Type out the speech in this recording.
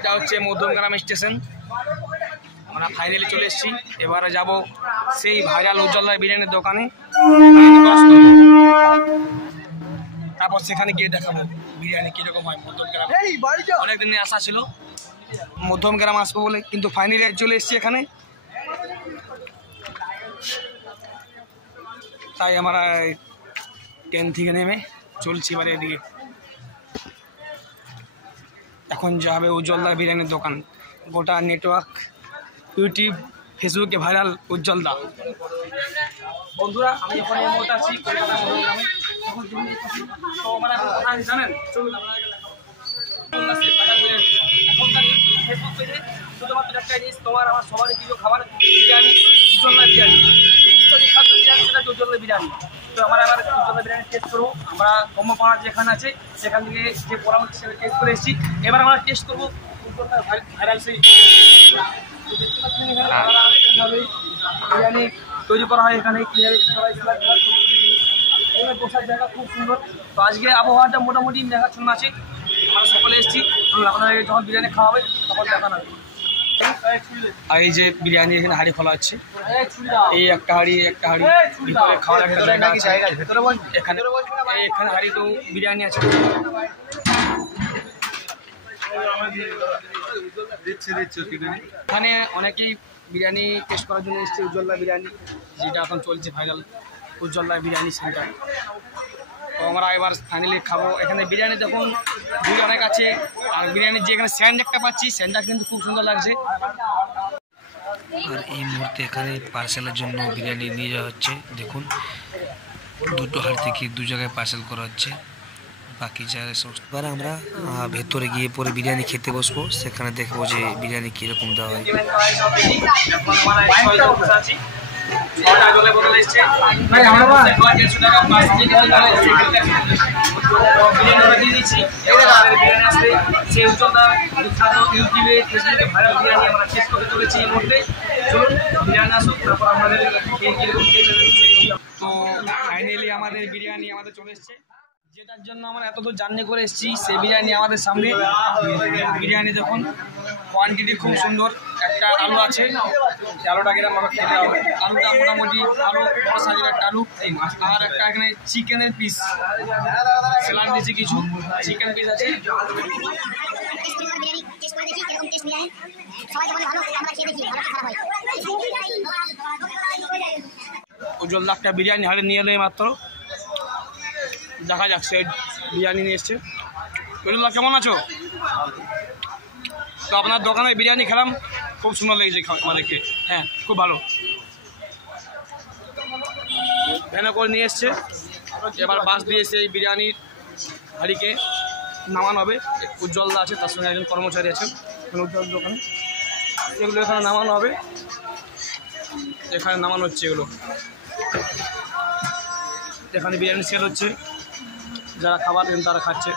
এটা হচ্ছে মধ্যমগ্রাম স্টেশন। আমরা ফাইনালি চলে এসেছি। এবারে যাব সেই ভাইরাল উজ্জ্বলা বিরিয়ানির দোকানে, তারপর সেখানে গিয়ে দেখাবো বিরিয়ানি কিরকম হয় মধ্যমগ্রাম। অনেকদিন আশা ছিল মধ্যমগ্রাম আসবো বলে, কিন্তু ফাইনালি চলে এসেছি এখানে। তাই আমরা ট্রেন থেকে নেমে চলছি এবারে এদিকে। এখন যাবে উজ্জ্বলদা বিরিয়ানির দোকান। গোটা নেটওয়ার্ক, ইউটিউব, ফেসবুকে ভাইরাল উজ্জ্বলদা। বন্ধুরা, আমি এখন এই মুহূর্তে আছি কলকাতা মধ্যমগ্রামে। তো আমরা কোথায় জানেন, চলুন এখনকার ইউটিউব ফেসবুক পেজে শুধুমাত্র একটা জিনিস, তোমার আমার সবারই প্রিয় খাবার বিরিয়ানি, উজ্জ্বলা বিরিয়ানি। বিশ্ববিখ্যাত বিরিয়ানি সেটা উজ্জ্বলা বিরিয়ানি। তো আমরা এবার উজ্জ্বলা বিরিয়ানি টেস্ট করবো। আমরা কম্মপাড়া যেখানে আছে সেখান থেকে যে পরামর্শ সেটা টেস্ট করে এসেছি। এবার আমরা টেস্ট করবো উজ্জ্বলা ভাইরাল সেই বিরিয়ানি তৈরি করা হয় এখানে। বসার জায়গা খুব সুন্দর। তো আজকে আবহাওয়াটা মোটামুটি মেঘাচ্ছন্ন আছে। আমরা সকলে এসেছি, আপনাদের যখন বিরিয়ানি খাওয়া হবে তখন দেখানো হবে। আর এই যে বিরিয়ানি এখানে হাঁড়ি খোলা হচ্ছে, এই একটা হাঁড়ি ভিতরে খাওয়ার একটা জায়গা আছে। এখানে হাঁড়ি তো বিরিয়ানি আছে। এখানে অনেকেই বিরিয়ানি টেস্ট করার জন্য এসছে। উজ্জ্বলা বিরিয়ানি যেটা এখন চলছে ভাইরাল, উজ্জ্বলা বিরিয়ানি সেন্টার। তো আমরা এবার ফাইনালি খাবো। এখানে বিরিয়ানি দেখুন ভিড় অনেক আছে। আর বিরিয়ানির যে এখানে স্যান্ড একটা পাচ্ছি, স্যান্ডটা কিন্তু খুব সুন্দর লাগছে। আর এই মুহূর্তে এখানে পার্সেলের জন্য বিরিয়ানি নিয়ে যাওয়া হচ্ছে। দেখুন, দুটো হাড়ি থেকে দু জায়গায় পার্সেল করা হচ্ছে। বাকি জায়গায় এবার আমরা ভেতরে গিয়ে পরে বিরিয়ানি খেতে বসবো। সেখানে দেখবো যে বিরিয়ানি কীরকম দেওয়া হয়। তো ফাইনালি আমাদের বিরিয়ানি চলে এসছে। যেটার জন্য আমরা এত দূর জার্নি করে এসেছি সেই বিরিয়ানি আমাদের সামনে। বিরিয়ানি দেখুন, কোয়ান্টিটি খুব সুন্দর। একটা আলু আছে, আলুটাকে খেতে হবে। আলুটা মোটামুটি আলু বড় সাইজের একটা আলু। আর একটা এখানে চিকেনের পিস স্যালাড দিয়েছে, কিছু চিকেন পিস আছে। উজ্জ্বলদা একটা বিরিয়ানি হাড়ে নিয়ে এলে মাত্র, দেখা যাক সে বিরিয়ানি নিয়ে এসছে। উজ্জ্বলদা কেমন আছো? তো আপনার দোকানে বিরিয়ানি খেলাম, খুব সুন্দর লেগেছে আমাদেরকে। হ্যাঁ, খুব ভালো। ভ্যানে করে নিয়ে এসছে। এবার বাস দিয়ে সেই বিরিয়ানির হাঁড়িকে নামানো হবে। উজ্জ্বলদা আছে, তার সঙ্গে একজন কর্মচারী আছে উজ্জ্বল দোকানে। এগুলো এখানে নামানো হবে, এখানে নামানো হচ্ছে। এগুলো এখানে বিরিয়ানি সেল হচ্ছে, যারা খাবার দেন তারা খাচ্ছে।